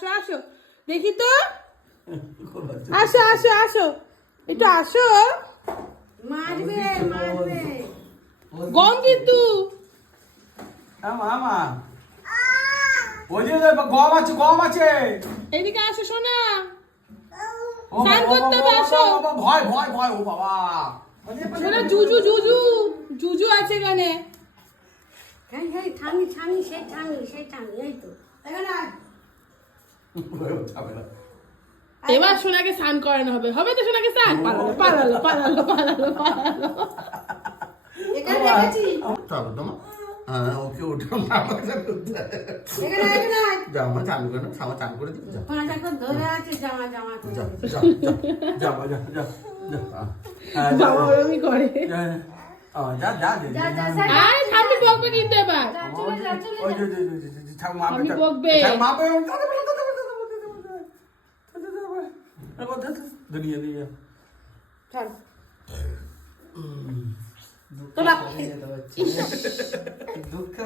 আসো আসো দেখি তো, আসো আসো আসো, একটু আসো। মারবে মারবে। গম কিন্তু ওই যে গম আছে এদিকে আসো সোনা, ও স্নান করতে হবে, আসো। ভয় ভয় ভয় ও বাবা সোনা জুজু জুজু জুজু আছে এখানে। হ্যাঁ হ্যাঁ ঠামি ঠামি সেই ঠামি সেই ঠামি এই তো এখানে আয়। এবার সোনাকে স্নান করানো হবে, হবে তো সোনাকে স্নান, পালালো পালালো পালালো পালালো পালালো। এখানে রেখেছি। ওকে ওটা এখানে এখানে আয়। জামা চালু করে সামা চালু করে দিবি যা কোন জায়গা ধরে আছে জামা জামা করে। যা যা যা যা বাবা ওরমই করে। যা যা যা যা যা সাই। আয় ঠাম্মি বকবে কিন্তু এবার, যা চলে যা চলে ওই যা। যে ছাগ মাপে আমি বকবে। ছাগ মাপে দুনিয়া দিয়ে চল তো বাপ দুঃখ